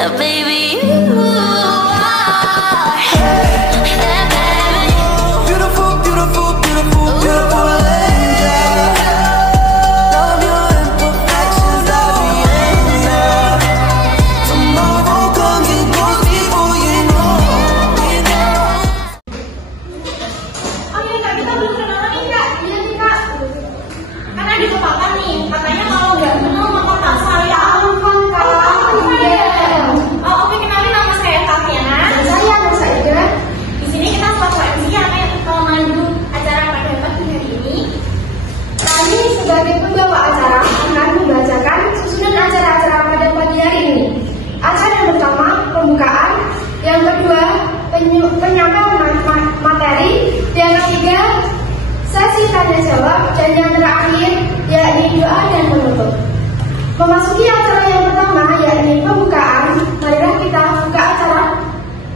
Yeah, baby, you are. Yeah, baby. Beautiful, beautiful, beautiful, beautiful angel. Love your imperfections, I'll be angel. Tomorrow comes and goes before you know. Oh iya kak, kita belum kenalan nih kak. Iya nih kak. Karena di kesempatan nih, katanya kalau nggak kenal maka tak sayang kan kak. Oh oke, kenalin nama saya Tafiana. Dan saya Nusa Ida. Di sini kita selaku MC yang memandu acara pada pagi hari ini. Kami sebagai pembawa acara akan membacakan susunan acara-acara pada pagi hari ini. Acara yang pertama pembukaan, yang kedua penyampaian materi, yang ketiga sesi tanya jawab, dan yang terakhir yakni doa dan penutup. Memasuki acara yang pertama yakni pembukaan, marilah kita buka acara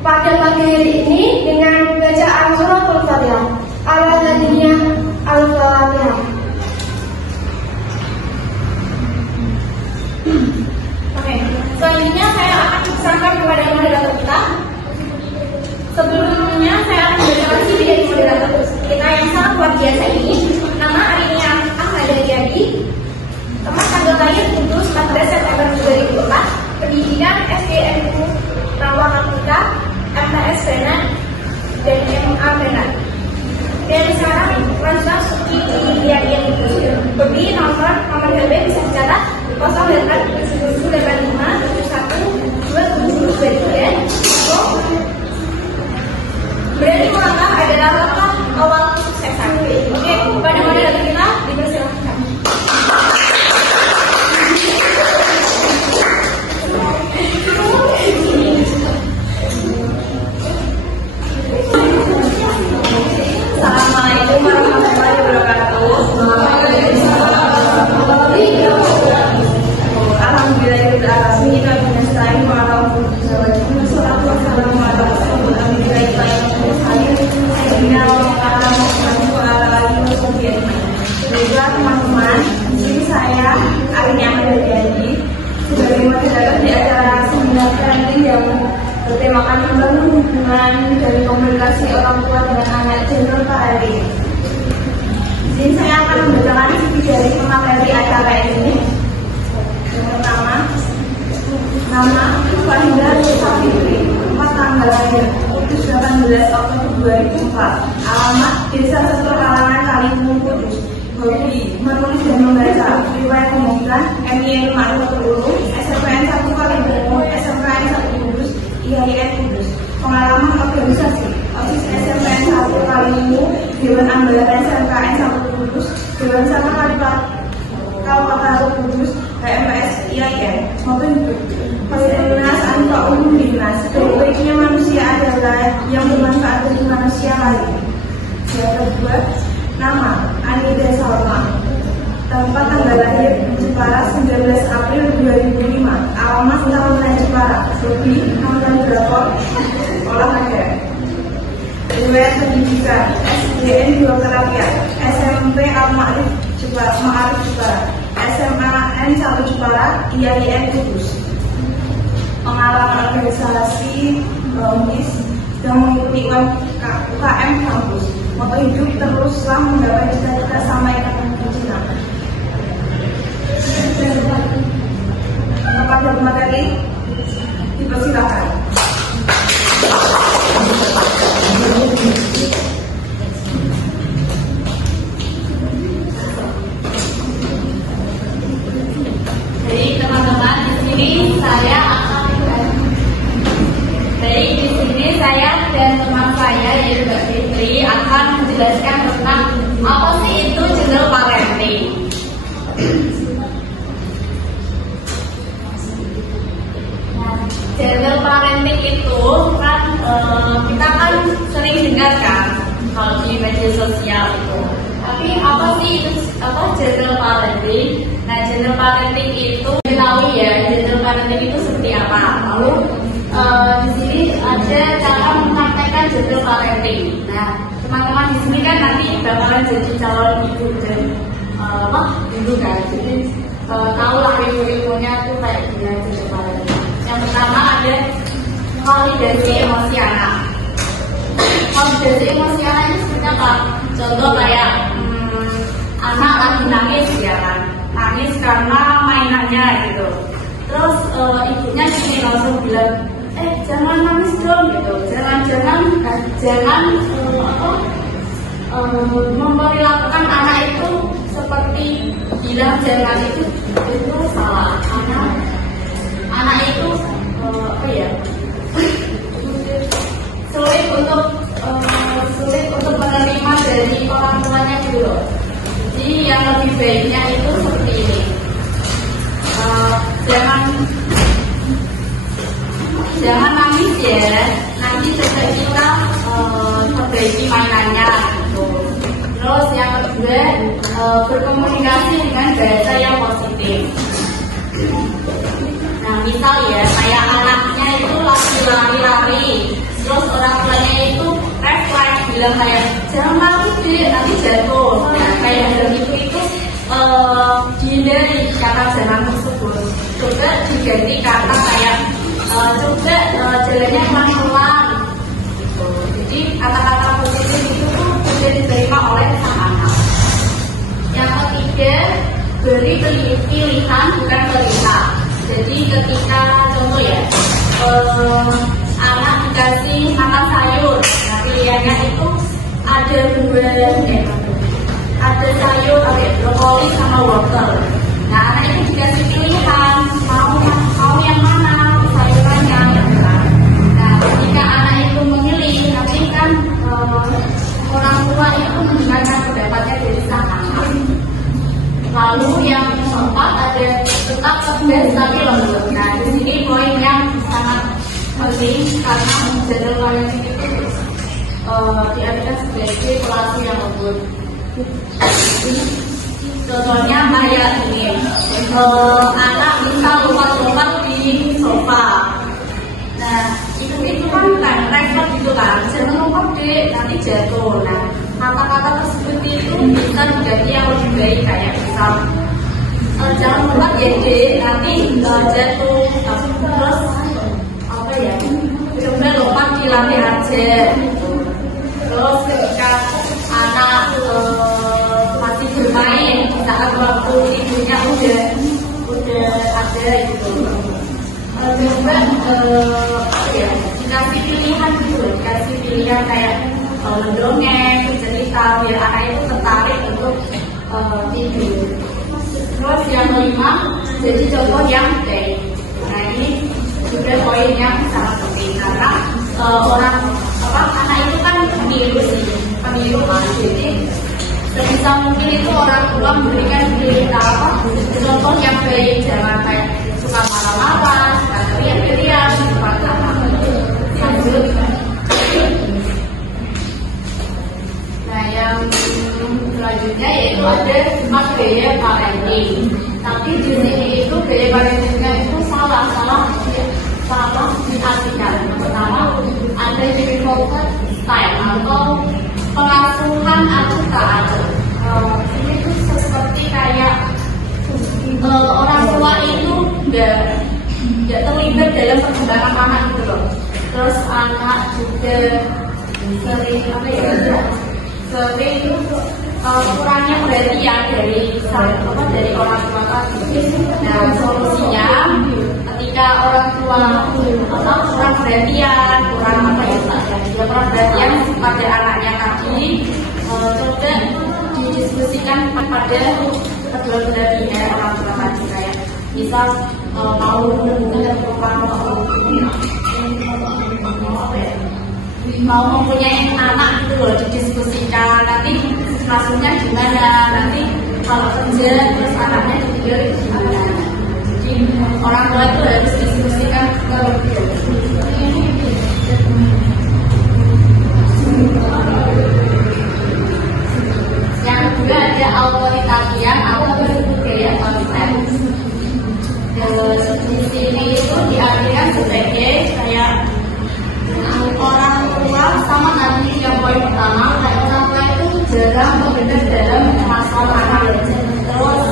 pada pagi hari ini dengan bacaan suratul Fatihah. Al-Fatihah. Al-Fatihah. Oke, selanjutnya saya akan dipesankan kepada moderator kita. Sebelumnya saya akan membacakan CV dari moderator kita yang sangat luar biasa ini. Nama Arinia Ahmad Jadi, tempat tanggal lahir Kudus 14 September 2004, pendidikan SDNU Rawakarta, MTS Benan, dan MA Benan. Dari sekarang lanjutkan Suki Indian Kudus. Bagi nomor HP bisa dicatat 08 85 71 272. Berarti melangkah adalah langkah awal kesuksesan. Oke, pada moderator kita dipersilahkan. Assalamualaikum warahmatullahi wabarakatuh. Teman-teman, di sini saya Arinia Ahmad Jadi sebagai moderator di acara seminar parenting yang bertemakan membangun hubungan dari komunikasi orang tua dengan anak gender parenting. Di sini saya akan membacakan CV dari pemateri acara ini. Yang pertama, nama Fahida Safitri, tempat tanggal lahir 18 Oktober 2004, alamat Desa Seterhalangan Kaliwungu Kudus. Hobi menulis dan membaca, riwayat pemungkitan MIN Ma'ruf Peluru, SMPN 1 Kaliwungu, SMPN 1 Kudus, IAIN Kudus. Pengalaman organisasi, OSIS SMPN 1 Kaliwungu, Dewan Anggaran SMKN 1 Kudus, Dewan Sama Kabupaten Kudus, HMS IAIN. Moto hidup, fasilitas antar umum dinas. Sebaiknya manusia adalah yang bermanfaat bagi manusia lain. Yang kedua, nama Anida Salma, tempat tanggal lahir Jepara 19 April 2005, alamat Tahunan Jepara, hobi nonton drakor, olahraga. Riwayat pendidikan SDN 2 Kerapian, SMP Al-Ma'rif Jepara, SMAN 1 Jepara, IAIN Kudus. Pengalaman organisasi BROMIS dan mengikuti UKM kampus. Moto hidup teruslah menggapai cita-cita sampai ke Cina. Kepada materi dipersilakan. Jadi teman-teman, di sini saya dan teman saya yaitu Mbak Fitri akan menjelaskan tentang apa sih itu gender parenting. Nah, gender parenting itu kan kita kan sering dengar kan kalau di media sosial itu. Tapi apa sih itu gender parenting? Nah, gender parenting itu diketahui ya, gender parenting itu seperti apa? Lalu di sini ada cara mempraktekkan gender parenting. Nah, teman-teman di sini kan nanti bakalan jadi calon ibu dan ibu kan. Jadi tahu lah ilmu-ilmunya tuh kayak gimana gender parenting. Yang pertama ada validasi emosi anak. Validasi emosi anak itu seperti apa? Contoh kayak anak lagi nangis ya kan, nangis karena mainannya gitu. Terus ibunya gini langsung bilang, jangan nangis dong gitu, jangan memperlakukan anak itu seperti bilang jangan itu salah. Anak itu sulit untuk menerima dari orang tuanya gitu loh. Jadi yang lebih baiknya itu seperti ini, jangan nangis ya, nanti coba kita perbaiki mainannya gitu. Terus yang kedua, berkomunikasi dengan bahasa yang positif. Nah misal ya, kayak anaknya itu lagi lari-lari, terus orang tuanya itu refleks bilang kayak jangan lari deh, nanti jatuh. Nah kayak hal itu dihindari kata jangan tersebut. Coba diganti kata kayak coba jalannya pelan-pelan gitu. Jadi kata-kata positif itu tuh bisa diterima oleh sang anak. Yang ketiga, beri pilihan bukan perintah. Jadi ketika contoh ya, anak dikasih makan sayur, nah pilihannya itu ada ada sayur, ada brokoli sama wortel. Nah anak itu dikasih pilihan mau yang mana sayurannya. Nah ketika anak itu memilih, nanti kan orang tua itu mendengarkan pendapatnya dari sang anak. Lalu yang keempat ada tetap tegas tapi lembut. Nah di sini poin yang sangat penting karena general parenting itu diartikan sebagai perilaku yang lembut. Contohnya kayak ini, anak misal lompat-lompat di sofa. Nah itu kan repot gitu kan, jangan lompat deh nanti jatuh. Nah kata-kata tersebut itu bisa diganti yang lebih baik kayak misal jangan lompat ya deh nanti jatuh. Terus coba lompat di lantai aja. Terus ketika anak masih bermain saat waktu ibunya udah ada gitu, coba dikasih pilihan gitu, dikasih pilihan kayak mendongeng, bercerita biar anak itu tertarik untuk tidur. Terus yang kelima, jadi contoh yang baik. Nah ini juga poin yang sangat penting karena anak itu kan peniru kan, jadi sebisa mungkin itu orang tua memberikan contoh yang baik, jangan kayak suka marah-marah, suka teriak-teriak, suka lanjut. Nah yang selanjutnya yaitu ada gaya parenting. Tapi di sini itu gaya parentingnya itu salah diartikan. Pertama ada default style atau pengasuhan acuh tak acuh. Ini tuh seperti kayak orang tua itu nggak terlibat dalam perkembangan anak gitu loh. Terus anak juga sering kurangnya perhatian dari orang tua tadi. Nah solusinya ketika orang tua kurang perhatian, kurang perhatian pada anaknya tadi, coba didiskusikan pada kedua belah pihak orang tua tadi, kayak misal mau mempunyai anak gitu loh, didiskusikan nanti maksudnya gimana, nanti kalau kerja terus anaknya ditinggal itu gimana. Jadi orang tua itu harus diskusikan yang kedua ada autoritarian atau disebut gaya otoriter. Di sini itu diartikan sebagai kayak orang tua sama tadi yang poin pertama, kayak orang tua itu jarang berbenah dalam masalah anak, terus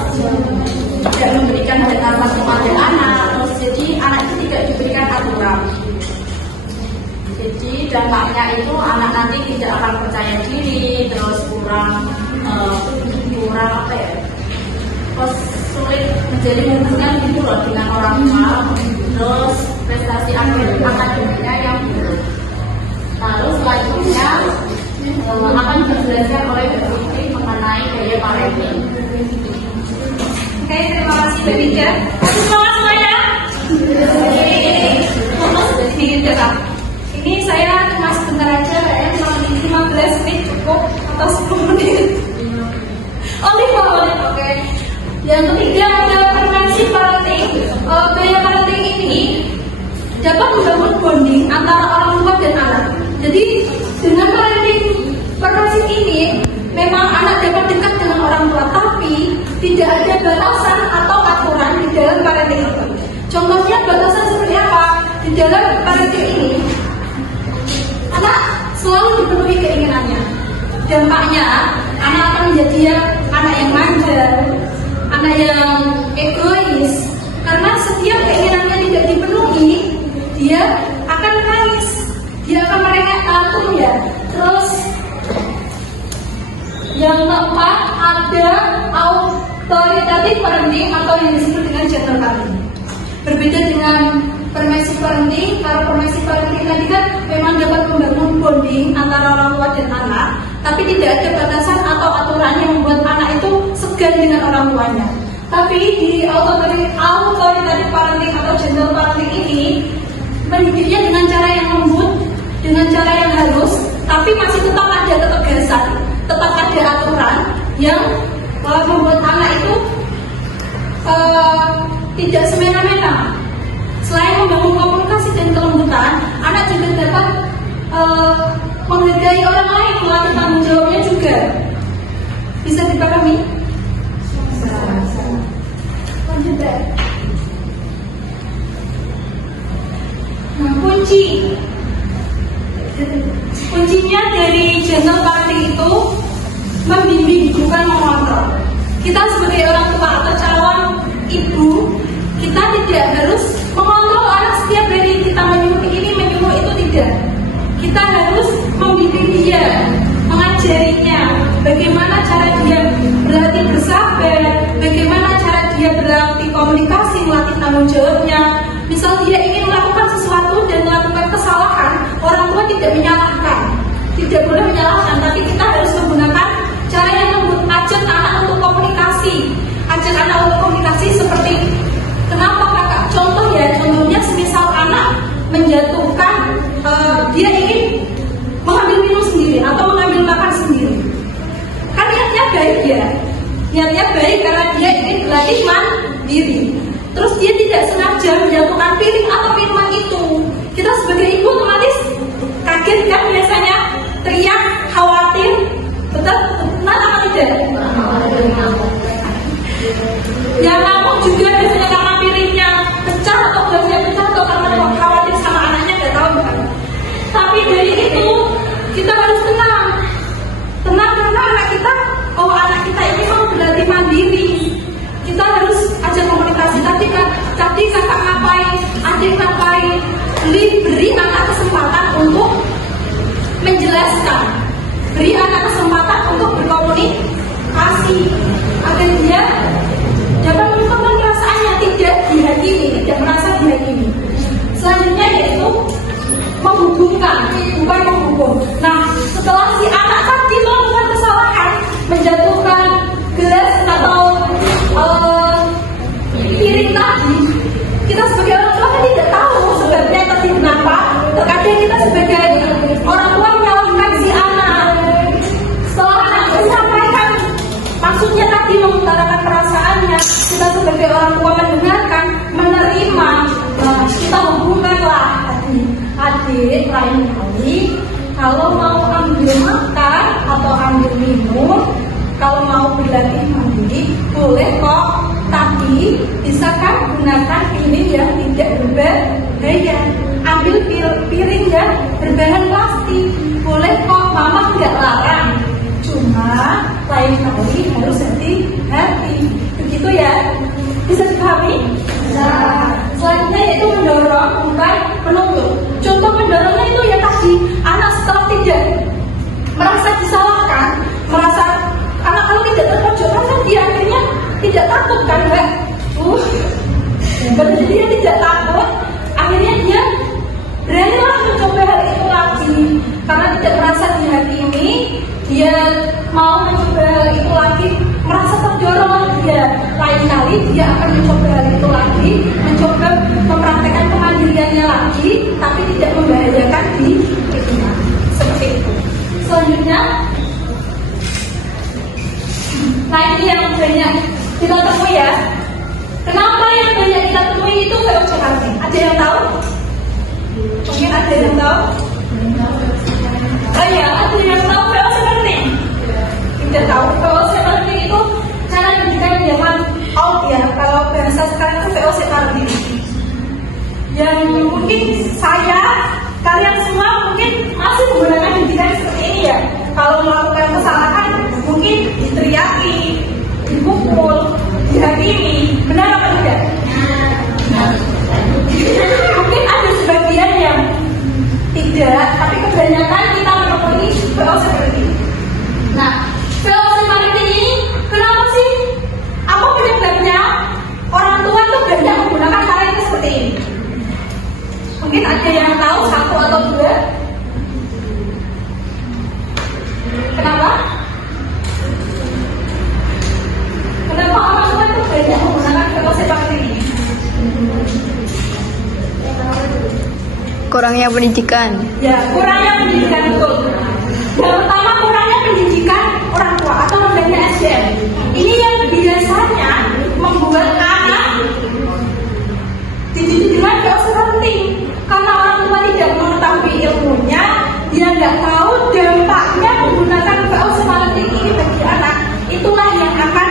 tidak memberikan batasan kepada anak, terus jadi anak itu tidak diberikan dampaknya itu anak nanti tidak akan percaya diri, terus kurang apa ya, terus sulit menjadi hubungan gitu loh dengan orang tua, terus prestasi akademiknya yang buruk. Lalu selanjutnya akan dijelaskan oleh Mbak Fitri mengenai gaya parenting. Oke, terima kasih Mbak Dinda. Semangat semuanya. Sedikit Kak. Ini saya cuma sebentar aja ya, 15 menit cukup atau 10 menit. Oh, 5 menit, oke. Yang ketiga ada preferensi parenting. Gaya parenting ini dapat membangun bonding antara orang tua dan anak. Jadi dengan parenting pervasif ini memang anak dapat dekat dengan orang tua, tapi tidak ada batasan atau aturan di dalam parenting itu. Contohnya batasan seperti apa? Di dalam parenting ini anak selalu dipenuhi keinginannya. Dampaknya anak akan menjadi anak yang manja, anak yang egois, karena setiap keinginannya tidak dipenuhi, dia akan menangis, dia akan merengek takut ya. Terus yang keempat ada authoritative parenting atau yang disebut dengan gentle parenting. Berbeda dengan permissive parenting, kalau permissive parenting tadi kan memang dapat membangun bonding antara orang tua dan anak, tapi tidak ada batasan atau aturan yang membuat anak itu segan dengan orang tuanya. Tapi di authoritative parenting atau gentle parenting ini mendidiknya dengan cara yang lembut, dengan cara yang halus, tapi masih tetap ada ketegasan, tetap ada aturan yang membuat anak itu tidak semena-mena. Selain membangun komunikasi dan kelembutan, anak juga dapat menghargai orang lain melalui tanggung jawabnya juga. Bisa dipahami? Lanjut deh. Nah, kuncinya dari gentle parenting itu membimbing, bukan mengontrol. Kita sebagai orang tua atau calon ibu, kita tidak harus mengontrol anak setiap hari kita menyuruh ini, menyuruh itu, tidak. Kita harus membimbing dia, mengajarinya bagaimana cara dia berlatih bersabar, bagaimana cara dia berlatih komunikasi, melatih tanggung jawabnya. Misal dia ingin melakukan sesuatu dan melakukan kesalahan, orang tua tidak menyalahkan, tidak boleh menyalahkan, tapi kita harus menggunakan cara yang lembut. Ajak anak untuk komunikasi, ajak anak untuk komunikasi seperti kenapa kakak, contohnya semisal anak menjatuhkan, dia ingin mengambil minum sendiri atau mengambil makan sendiri, kan niatnya baik ya, niatnya baik karena dia ingin berlatih mandiri. Terus dia tidak sengaja menjatuhkan piring atau minuman itu, kita sebagai ibu otomatis kaget kan, biasanya teriak, khawatir, betul? Benar apa tidak? Ya kamu juga biasanya karena piringnya pecah atau gelasnya pecah atau karena khawatir sama anaknya, nggak tahu kan? Tapi dari itu kita harus tenang karena anak kita, anak kita ini mau berlatih mandiri. Kita harus ajak komunikasi. Tadi kakak ngapain, adik ngapain, beri anak kesempatan untuk menjelaskan, beri anak kesempatan untuk berkomunikasi agar dia dapat mengungkapkan perasaannya, tidak dihakimi, tidak merasa dihakimi. Selanjutnya yaitu menghubungkan, bukan menghukum. Nah, setelah si anak tadi melakukan kesalahan, menjatuhkan gelas atau piring tadi, kita sebagai orang tua kan tidak tahu sebabnya tadi kenapa. Terkadang kita sebagai orang tua menyalahkan si anak. Setelah anak menyampaikan maksudnya tadi, mengutarakan perasaannya, kita sebagai orang tua mendengarkan, menerima, kita hubungkanlah adik lain kali kalau mau ambil makan atau ambil minum, kalau mau berlatih mandiri boleh kok, tapi bisa kan gunakan piring yang tidak berbahaya, ambil piring yang berbahan plastik, boleh kok, mama nggak larang, cuma lain kali harus hati-hati, begitu ya. Bisa dipahami? Nah, selanjutnya yaitu mendorong, bukan menuntut. Contoh mendorongnya itu ya tadi, tidak merasa disalahkan, merasa anak kalau tidak terpojokkan kan dia akhirnya tidak takut kan Mbak? Karena dia tidak takut, akhirnya dia beranilah mencoba hal itu lagi karena tidak merasa dihakimi, dia mau mencoba hal itu lagi, merasa terdorong dia lain kali dia akan mencoba hal itu lagi, mencoba mempraktekkan kemandiriannya lagi, tapi tidak membahayakan dirinya. Seperti itu. Selanjutnya, nah ini yang banyak kita temui ya. Kenapa yang banyak kita temui itu VOC-party? Ada yang tahu? Mungkin ada yang tahu? Oh iya, ada yang tahu VOC-party? Tidak tahu. VOC-party itu cara pendidikan zaman old ya. Kalau bahasa sekarang itu VOC-party. Yang mungkin kalian semua mungkin masih menggunakan pendidikan seperti ini ya. Kalau melakukan kesalahan mungkin diteriaki, dipukul, dihakimi, benar apa tidak? Mungkin ada sebagian yang tidak, tapi kebanyakan kita menemui VOC seperti ini. Nah, VOC seperti ini kenapa sih? Apa penyebabnya? Orang tua itu banyak menggunakan cara itu seperti ini. Mungkin ada yang tahu satu atau dua. Kenapa? Kenapa orang tua itu banyak menggunakan VOC seperti ini? Kurangnya pendidikan. Ya, kurangnya pendidikan betul. Yang pertama kurangnya pendidikan orang tua atau rendahnya SDM. Ini yang biasanya membuat anak dididik dengan VOC penting. Karena orang tua tidak mengetahui ilmunya, dia nggak tahu dampaknya menggunakan VOC penting ini bagi anak. Itulah yang akan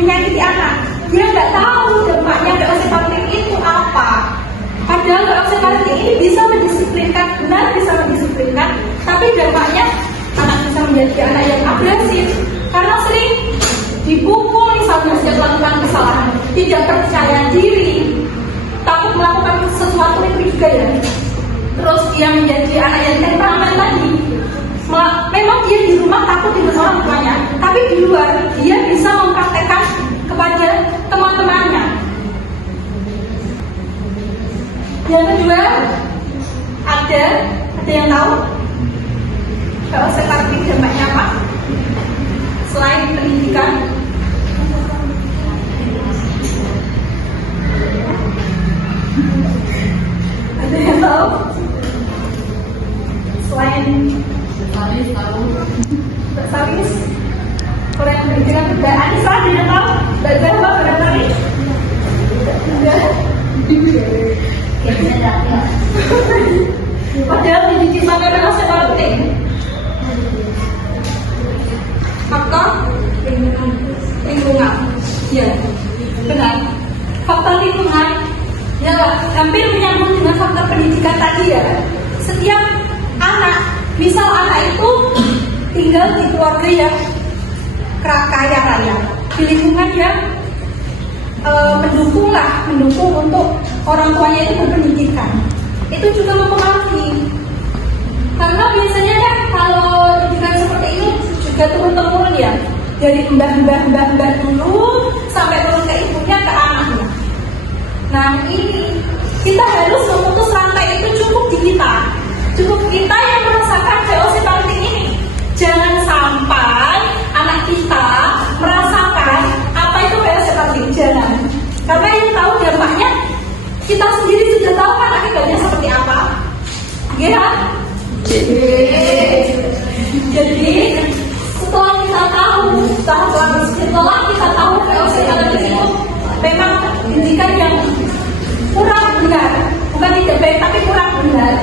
menyakiti anak. Dia nggak tahu dampaknya VOC penting itu apa. Padahal VOC penting ini bisa mendisiplinkan, benar bisa mendisiplinkan, tapi dampaknya anak bisa menjadi anak yang agresif karena sering dipukul misalnya setiap melakukan kesalahan, tidak percaya diri, takut melakukan sesuatu itu juga ya. Terus dia menjadi anak yang temperamen tadi. Memang dia di rumah takut dengan orang tuanya, tapi di luar dia bisa mempraktekkan kepada teman-temannya. Yang kedua, ada yang tahu kalau seperti dampaknya apa selain pendidikan? Ada yang tahu selain Mbak Saris? Kalau yang pendidikan Mbak Anissa ada yang tahu? Mbak Zahwa berapa nih? Padahal pendidikan adalah sangat penting. Faktor lingkungan, ya benar. Faktor lingkungan ya hampir menyambung dengan faktor pendidikan tadi ya. Setiap anak, misal anak itu tinggal di keluarga yang kaya raya, di lingkungan yang mendukung untuk orang tuanya itu berpendidikan, itu juga mempengaruhi. Karena biasanya kan kalau pendidikan seperti ini juga turun-temurun ya, dari mbah dulu sampai turun ke ibunya ke anaknya. Nah ini kita harus memutus rantai itu cukup kita yang merasakan VOC penting ini. Jangan sampai anak kita merasakan apa itu VOC penting, jangan. Karena yang tahu dampaknya kita sendiri sudah tahu kan akibatnya seperti apa, ya? Jadi setelah kita tahu VOC penting itu memang pendidikan yang kurang benar, bukan tidak baik tapi kurang benar,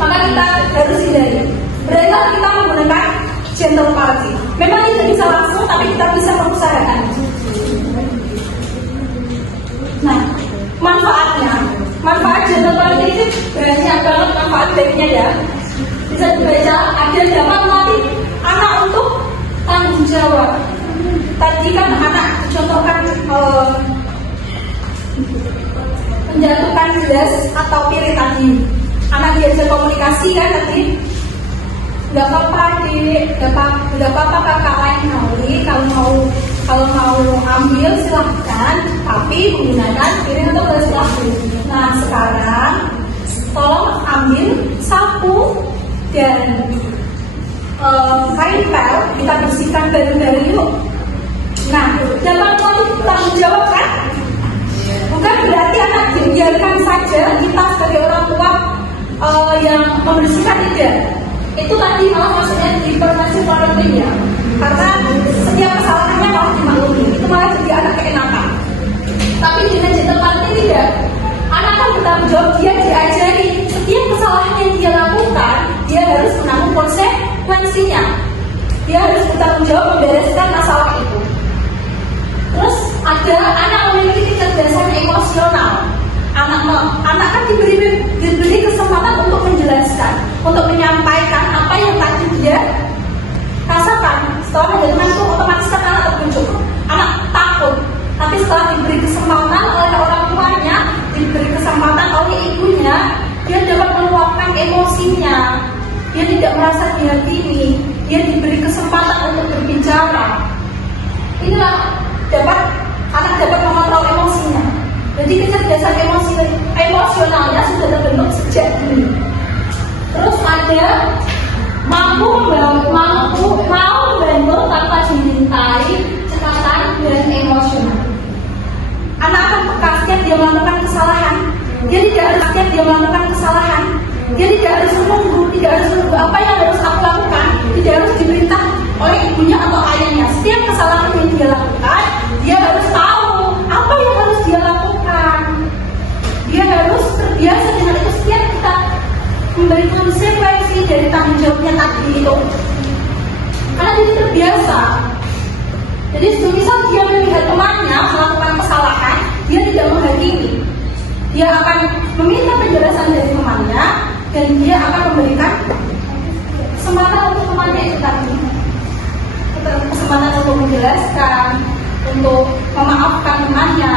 maka kita harus hindari. Berarti kita menggunakan gentle parenting. Memang tidak bisa langsung, tapi kita bisa mengusahakan. Nah, manfaat gentle parenting itu banyak banget manfaat baiknya ya. Bisa dibaca, ada dapat melatih anak untuk tanggung jawab. Tadi kan anak contohkan menjatuhkan gelas atau piring tadi. Anak diajar komunikasi kan tadi. nggak apa-apa nggak apa-apa kakak lain kali kalau mau ambil silahkan, tapi menggunakan piring atau gelas plastik. Nah sekarang tolong ambil sapu dan kain pel, kita bersihkan bareng-bareng yuk. Nah dapat tanggung jawab kan? Bukan berarti anak dibiarkan saja kita sebagai orang tua yang membersihkan, tidak. Itu tadi malah maksudnya dipermasuk parenting ya, karena setiap kesalahannya kalau dimaklumi itu malah jadi anak keenakan. Tapi dengan parenting tidak, anak kan bertanggung jawab, dia diajari setiap kesalahan yang dia lakukan dia harus menanggung konsekuensinya, dia harus bertanggung jawab membereskan masalah itu. Terus ada anak memiliki kecerdasan emosional. Anak kan diberi kesempatan untuk menjelaskan, untuk menyampaikan apa yang tadi dia rasakan. Setelah menjelaskan itu otomatis kan anak terbujuk, anak takut. Tapi setelah diberi kesempatan oleh orang tuanya, diberi kesempatan oleh ibunya, dia dapat meluapkan emosinya. Dia tidak merasa dihakimi, dia diberi kesempatan untuk berbicara. Inilah anak dapat mengontrol emosinya. Jadi kecerdasan emosionalnya sudah terbentuk sejak dini. Terus ada mau membantu tanpa dimintai, cekatan dan emosional. Anak akan peka setiap dia melakukan kesalahan. Dia tidak harus menunggu apa yang harus aku lakukan. Tidak harus diperintah oleh ibunya atau ayahnya. Setiap kesalahan yang dia lakukan, dia harus tahu apa yang harus dia lakukan. Dia harus terbiasa dengan itu. Setiap kita memberi konsekuensi dari tanggung jawabnya tadi itu, karena dia terbiasa. Jadi semisal dia melihat temannya melakukan kesalahan, dia tidak menghakimi. Dia akan meminta penjelasan dari temannya dan dia akan memberikan kesempatan untuk temannya itu tadi, kesempatan untuk menjelaskan, untuk memaafkan temannya.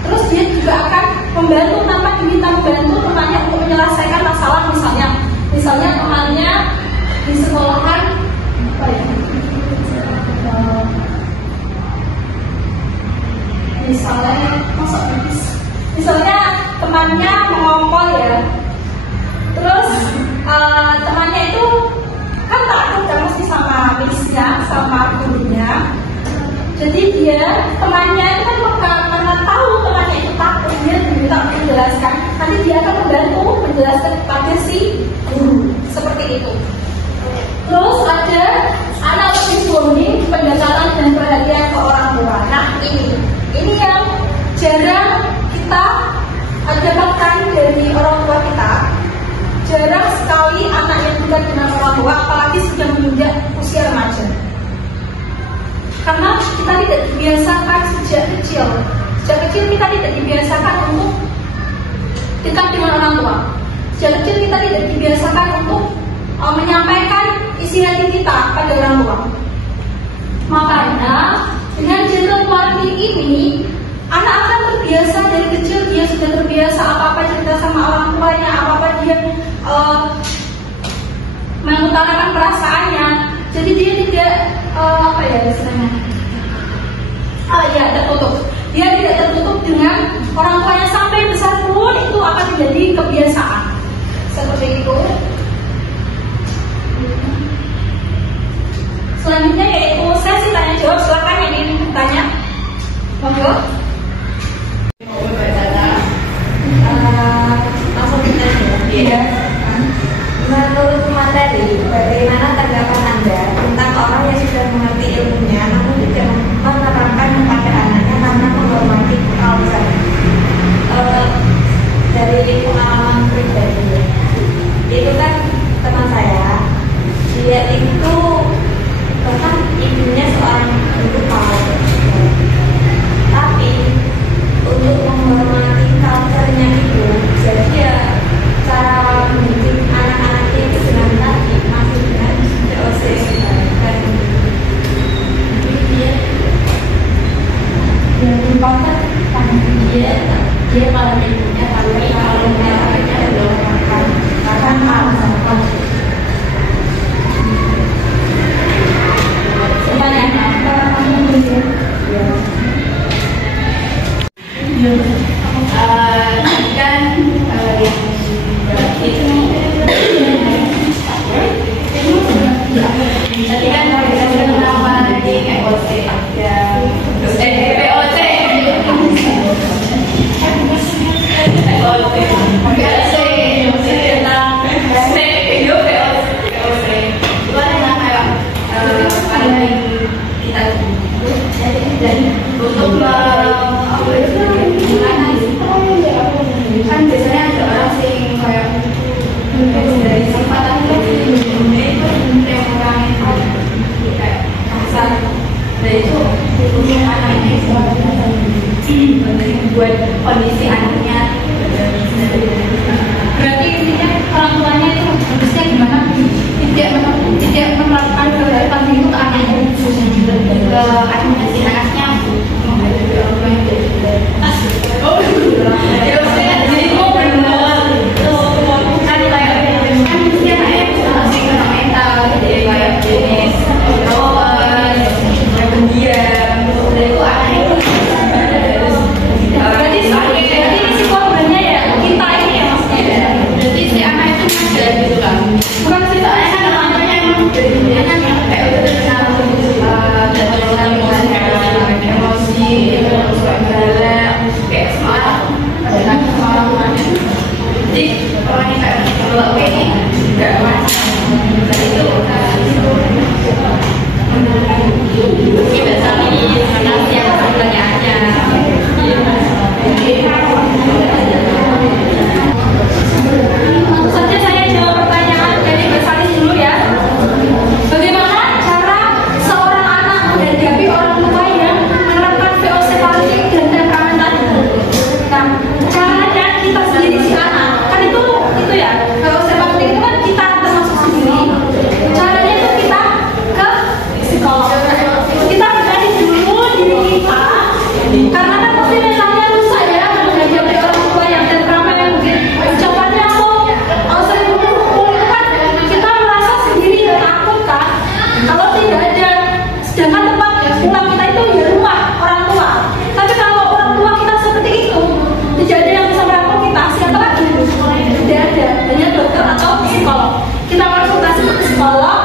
Terus dia juga akan membantu tanpa diminta membantu temannya untuk menyelesaikan masalah. Misalnya temannya di sekolahan misalnya temannya mengongkol ya, terus temannya itu kan takut kan mesti sama miss-nya, sama gurunya. Jadi temannya itu kan karena tahu temannya itu takut, dia diminta menjelaskan. Nanti dia akan membantu menjelaskan kepada si guru, seperti itu. Terus ada anak bonding, pendekatan dan perhatian ke orang tua. Nah ini yang jarang kita dapatkan dari orang tua kita. Jarang sekali anak yang dekat dengan orang tua, apalagi sudah menginjak usia remaja. Karena kita tidak dibiasakan sejak kecil kita tidak dibiasakan untuk dekat dengan orang tua. Sejak kecil kita tidak dibiasakan untuk menyampaikan isi hati kita pada orang tua. Makanya dengan gentle parenting ini, anak akan terbiasa dari kecil. Dia sudah terbiasa apa-apa cerita sama orang tuanya, apa-apa dia mengutarakan perasaannya. Jadi dia tidak tertutup. Dia tidak tertutup dengan orang tuanya sampai besar pun itu akan menjadi kebiasaan. Seperti itu. Selanjutnya yaitu sesi tanya jawab. Silakan yang ingin bertanya. Monggo. Langsung ditanya. Menurut materi, bagaimana tanggapan Anda tentang orang yang sudah mengerti ilmunya namun tidak menerapkan kepada anaknya karena menghormati keaulisan? Dari pengalaman pribadi, itu kan teman saya, dia itu bahkan ibunya seorang guru PAUD, tapi Dan itu untuk anaknya buat kondisi anaknya. Berarti intinya orang tuanya itu harusnya gimana? Tidak menerapkan kebaikan itu ke anaknya, Ke anaknya si anaknya. Ya maksudnya jadi mau benar kan kayak kan mesti anaknya bisa mental jadi kayak jenis pendiam dan itu anaknya berarti si korbannya ya kita ini ya maksudnya. berarti si anak itu sadar gitu kan Bukan sih, soalnya kan namanya emang dia kan yang kayak udah kenal dan emosi suka galak kayak semangat ada semangat jadi orang yang kayak kalau kayak ini nggak masalah dan itu kita cari karena siapa pertanyaannya Tentu saja saya jawab pertanyaan dari Mbak Salis dulu ya. Bagaimana cara seorang anak menghadapi orang tua yang menerapkan VOC parenting dan temperamen tadi? Nah, caranya kita sendiri si anak kan itu ya VOC parenting itu kan kita termasuk sendiri. Caranya itu kita ke psikolog. Kita berani dulu diri kita karena kan pasti mentalnya rusak ya menghadapi orang tua yang temperamen yang mungkin ucapannya sering berkumpul itu kan kita merasa sendiri dan takut kan kalau tidak ada sedangkan tempat pulang kita itu ya rumah orang tua. Tapi kalau orang tua kita seperti itu tidak ada yang bisa merangkul kita, siapa lagi? Tidak ada, hanya dokter atau psikolog. Kita konsultasi ke psikolog,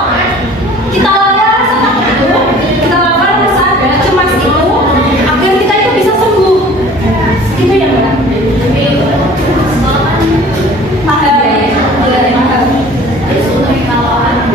kita lapor rasa takut itu, kita lapor rasa cemas itu agar kita itu bisa sembuh. Itu yang benar. Mahal ya, mahal. terus untuk kalau anak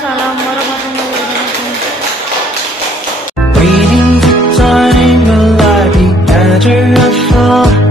Waalaikumsalam warahmatullahi wabarakatuh. Waiting for time will I be better off?